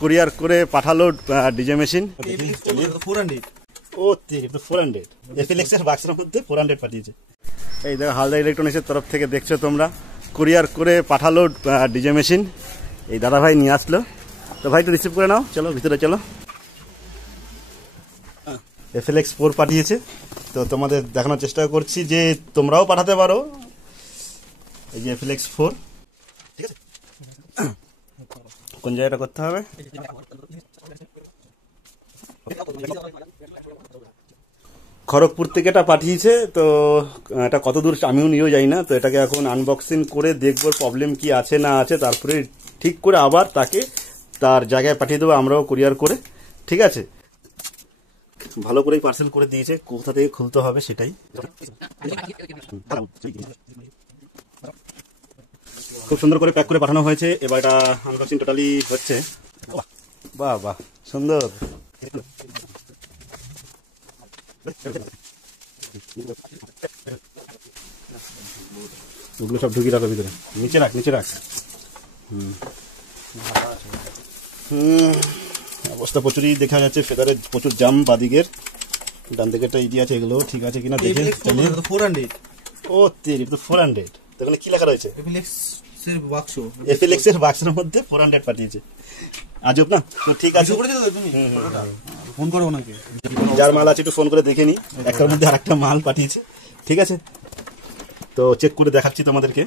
Courier করে পাঠালো DJ machine. ও 400 এফএলএক্স এর বাক্সের মধ্যে 400 পাঠিয়েছে। এই দেখো হালদা ইলেকট্রনিক্সের তরফ থেকে দেখছো তোমরা, কুরিয়ার করে পাঠালো ডিজে মেশিন। এই দাদা ভাই নিয়ে আসলো, তো ভাই একটু রিসিভ করে নাও, চলো ভিতরে চলো। FLX 4 পাঠিয়েছে, তো তোমাদের দেখানোর চেষ্টা করছি যে তোমরাও পাঠাতে পারো। এই যে FLX 4, ঠিক আছে। কোন জায়গাটা করতে হবে? খড়গপুর থেকে এটা পাঠিয়েছে, তো এটা কত দূর আমিও নিয়েও যাই না, তো এটাকে এখন আনবক্সিং করে দেখবো প্রবলেম কি আছে না আছে, তারপরে ঠিক করে আবার তাকে তার জায়গায় পাঠিয়ে দেবো আমরাও কুরিয়ার করে, ঠিক আছে। ভালো করেই পার্সেল করে দিয়েছে, কোথা থেকে খুলতে হবে সেটাই। খুব সুন্দর করে প্যাক করে পাঠানো হয়েছে। এবার এটা আনবক্সিং টোটালি হচ্ছে। বাহ বাহ সুন্দর। ওগুলো সব ঢুকিয়ে রাখো ভিতরে, নিচে রাখ নিচে রাখ। অবস্থা প্রচুরই দেখা যাচ্ছে, ফেদারের প্রচুর জাম বাদিকের, ডান দিকে একটা ইডি আছে, এগুলো ঠিক আছে কিনা দেখে। 400 ও 400, তাহলে কি লেখা রয়েছে? FLX এর বাক্সের মধ্যে 400 পাঠিয়েছে। আজব না? তো ঠিক আছে, ফোন করো ওনাকে, যার মাল আছে একটু ফোন করে দেখে নি। একটার মধ্যে আরেকটা মাল পাঠিয়েছে, ঠিক আছে। তো চেক করে দেখাচ্ছি তোমাদেরকে।